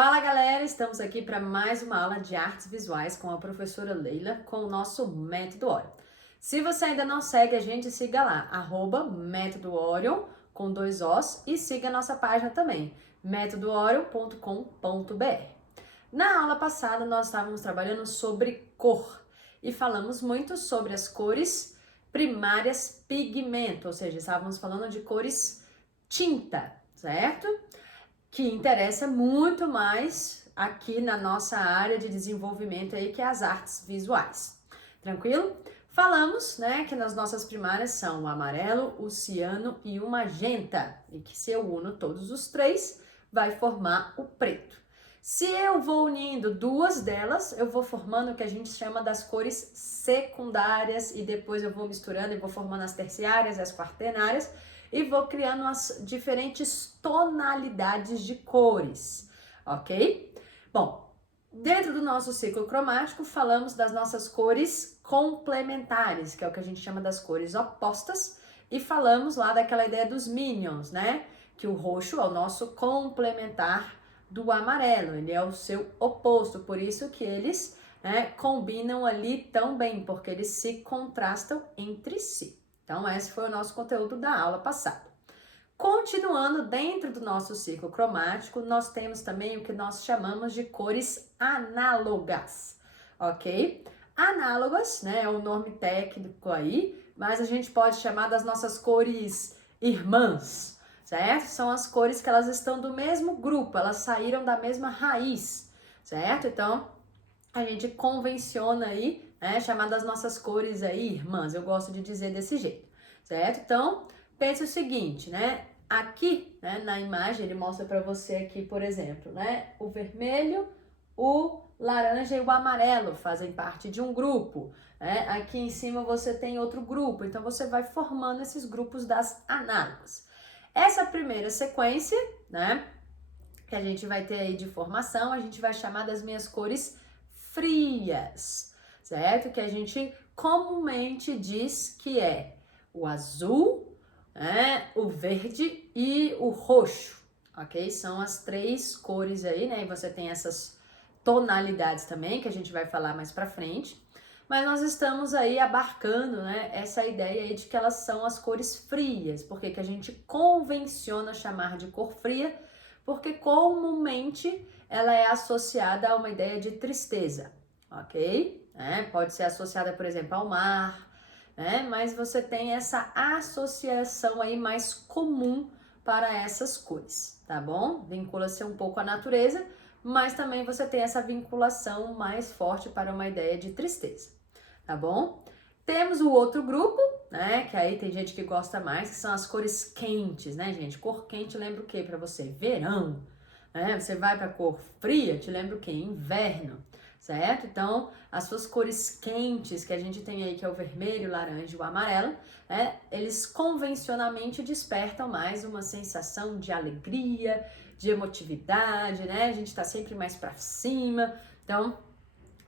Fala galera, estamos aqui para mais uma aula de artes visuais com a professora Leila com o nosso Método Orion. Se você ainda não segue a gente, siga lá, @Método Orion com 2 Os e siga a nossa página também, métodoorion.com.br. Na aula passada nós estávamos trabalhando sobre cor e falamos muito sobre as cores primárias pigmento, ou seja, estávamos falando de cores tinta, certo? Que interessa muito mais aqui na nossa área de desenvolvimento aí, que é as artes visuais. Tranquilo? Falamos, né, que nas nossas primárias são o amarelo, o ciano e o magenta, e que se eu uno todos os três, vai formar o preto. Se eu vou unindo duas delas, eu vou formando o que a gente chama das cores secundárias, e depois eu vou misturando e vou formando as terciárias e as quaternárias, e vou criando as diferentes tonalidades de cores, ok? Bom, dentro do nosso ciclo cromático, falamos das nossas cores complementares, que é o que a gente chama das cores opostas, e falamos lá daquela ideia dos minions, né? Que o roxo é o nosso complementar do amarelo, ele é o seu oposto, por isso que eles, né, combinam ali tão bem, porque eles se contrastam entre si. Então, esse foi o nosso conteúdo da aula passada. Continuando dentro do nosso ciclo cromático, nós temos também o que nós chamamos de cores análogas, ok? Análogas, né, é o nome técnico aí, mas a gente pode chamar das nossas cores irmãs, certo? São as cores que elas estão do mesmo grupo, elas saíram da mesma raiz, certo? Então, a gente convenciona aí, né, chamar das nossas cores aí, irmãs, eu gosto de dizer desse jeito, certo? Então, pense o seguinte, né, aqui, né, na imagem, ele mostra para você aqui, por exemplo, né, o vermelho, o laranja e o amarelo fazem parte de um grupo, né? Aqui em cima você tem outro grupo, então você vai formando esses grupos das análogas. Essa primeira sequência, né, que a gente vai ter aí de formação, a gente vai chamar das minhas cores frias, certo? Que a gente comumente diz que é o azul, né, o verde e o roxo, ok? São as três cores aí, né? E você tem essas tonalidades também, que a gente vai falar mais pra frente. Mas nós estamos aí abarcando, né, essa ideia aí de que elas são as cores frias. Por que que a gente convenciona chamar de cor fria? Porque comumente ela é associada a uma ideia de tristeza, ok? Pode ser associada, por exemplo, ao mar, né? Mas você tem essa associação aí mais comum para essas cores, tá bom? Vincula-se um pouco à natureza, mas também você tem essa vinculação mais forte para uma ideia de tristeza, tá bom? Temos o outro grupo, né, que aí tem gente que gosta mais, que são as cores quentes, né, gente? Cor quente lembra o que para você? Verão, né? Você vai para cor fria, te lembra o que? Inverno, certo? Então, as suas cores quentes que a gente tem aí, que é o vermelho, o laranja e o amarelo, né, eles convencionalmente despertam mais uma sensação de alegria, de emotividade, né? A gente tá sempre mais para cima, então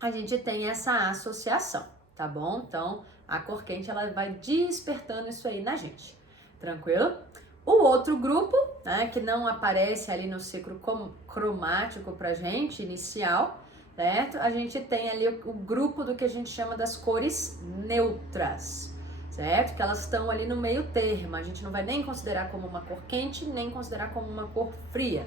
a gente tem essa associação, tá bom? Então, a cor quente, ela vai despertando isso aí na gente, tranquilo? O outro grupo, né, que não aparece ali no ciclo cromático pra gente, inicial, certo? A gente tem ali o grupo do que a gente chama das cores neutras, certo? Que elas estão ali no meio termo, a gente não vai nem considerar como uma cor quente, nem considerar como uma cor fria.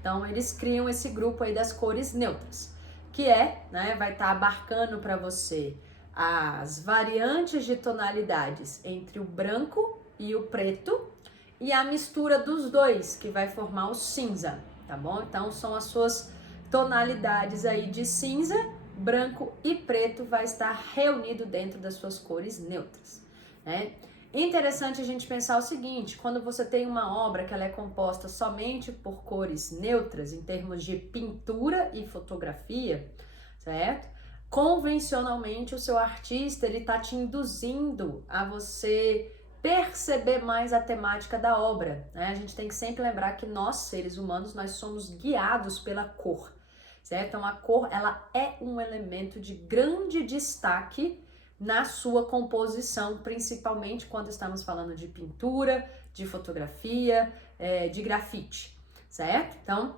Então, eles criam esse grupo aí das cores neutras, que né, vai estar abarcando para você as variantes de tonalidades entre o branco e o preto e a mistura dos dois, que vai formar o cinza, tá bom? Então, são as suas tonalidades aí de cinza, branco e preto vai estar reunido dentro das suas cores neutras, né? Interessante a gente pensar o seguinte, quando você tem uma obra que ela é composta somente por cores neutras, em termos de pintura e fotografia, certo? Convencionalmente, o seu artista, ele tá te induzindo a você perceber mais a temática da obra, né? A gente tem que sempre lembrar que nós, seres humanos, nós somos guiados pela cor, certo? Então, a cor, ela é um elemento de grande destaque na sua composição, principalmente quando estamos falando de pintura, de fotografia, de grafite, certo? Então,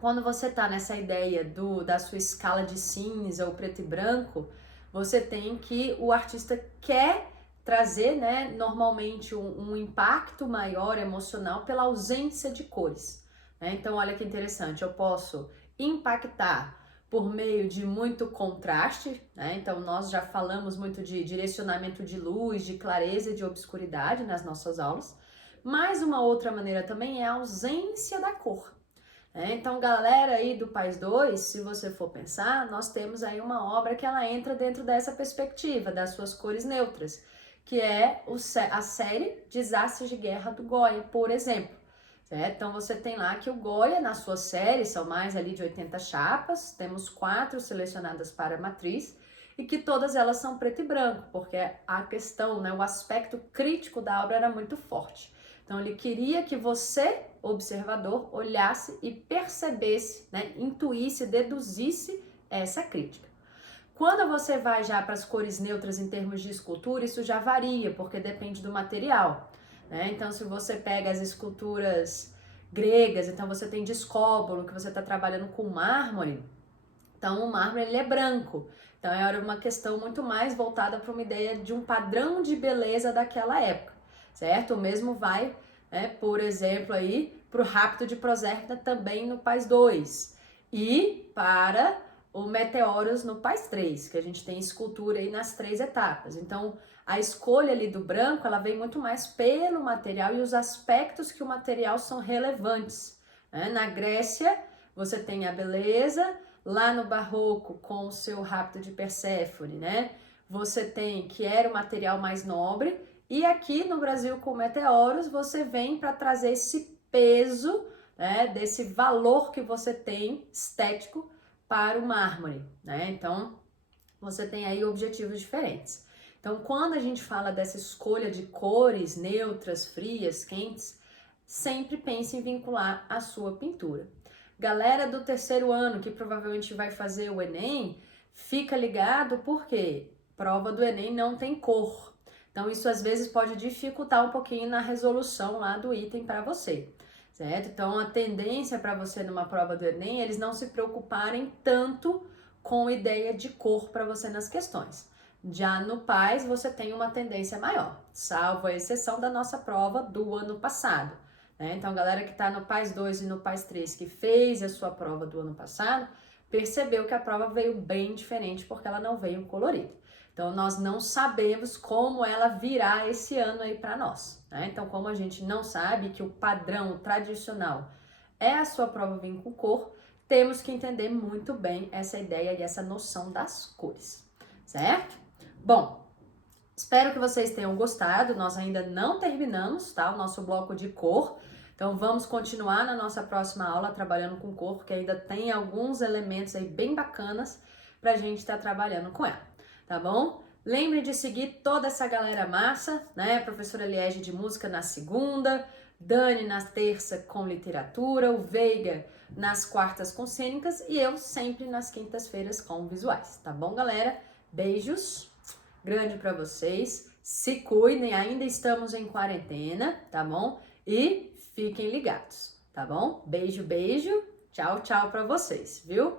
quando você tá nessa ideia da sua escala de cinza ou preto e branco, você tem que o artista quer trazer, né, normalmente um impacto maior emocional pela ausência de cores, né? Então, olha que interessante, eu posso impactar por meio de muito contraste, né? Então, nós já falamos muito de direcionamento de luz, de clareza e de obscuridade nas nossas aulas, mas uma outra maneira também é a ausência da cor. Então, galera aí do Pais 2, se você for pensar, nós temos aí uma obra que ela entra dentro dessa perspectiva, das suas cores neutras, que é a série Desastres de Guerra do Goya, por exemplo. Certo? Então, você tem lá que o Goya, na sua série, são mais ali de 80 chapas, temos 4 selecionadas para a matriz, e que todas elas são preto e branco, porque a questão, né, o aspecto crítico da obra era muito forte. Então, ele queria que você, observador, olhasse e percebesse, né, intuísse, deduzisse essa crítica. Quando você vai já para as cores neutras em termos de escultura, isso já varia, porque depende do material, né? Então, se você pega as esculturas gregas, então você tem Discóbolo, que você está trabalhando com mármore, então o mármore ele é branco. Então, era uma questão muito mais voltada para uma ideia de um padrão de beleza daquela época, certo? O mesmo vai, né, por exemplo, aí para o Rapto de Proserpina também no Pais 2 e para o Meteoros no Pais 3, que a gente tem escultura aí nas 3 etapas. Então, a escolha ali do branco, ela vem muito mais pelo material e os aspectos que o material são relevantes, né? Na Grécia, você tem a beleza, lá no Barroco, com o seu Rapto de Perséfone, né? Você tem que era o material mais nobre, e aqui no Brasil, com Meteoros, você vem para trazer esse peso, né, desse valor que você tem estético para o mármore, né? Então, você tem aí objetivos diferentes. Então, quando a gente fala dessa escolha de cores neutras, frias, quentes, sempre pense em vincular a sua pintura. Galera do terceiro ano que provavelmente vai fazer o Enem, fica ligado porque prova do Enem não tem cor. Então, isso às vezes pode dificultar um pouquinho na resolução lá do item para você, certo? Então, a tendência para você numa prova do Enem, eles não se preocuparem tanto com ideia de cor para você nas questões. Já no PAS, você tem uma tendência maior, salvo a exceção da nossa prova do ano passado, né? Então, galera que está no PAS 2 e no PAS 3, que fez a sua prova do ano passado, percebeu que a prova veio bem diferente porque ela não veio colorida. Então, nós não sabemos como ela virá esse ano aí para nós, né? Então, como a gente não sabe que o padrão, o tradicional, é a sua prova vir com cor, temos que entender muito bem essa ideia e essa noção das cores, certo? Bom, espero que vocês tenham gostado. Nós ainda não terminamos, tá? O nosso bloco de cor. Então, vamos continuar na nossa próxima aula trabalhando com cor, porque ainda tem alguns elementos aí bem bacanas pra gente estar trabalhando com ela, tá bom? Lembre de seguir toda essa galera massa, né? Professora Liege de música na segunda, Dani na terça com literatura, o Veiga nas quartas com cênicas e eu sempre nas quintas-feiras com visuais, tá bom, galera? Beijos, grande pra vocês, se cuidem, ainda estamos em quarentena, tá bom? E fiquem ligados, tá bom? Beijo, beijo, tchau, tchau pra vocês, viu?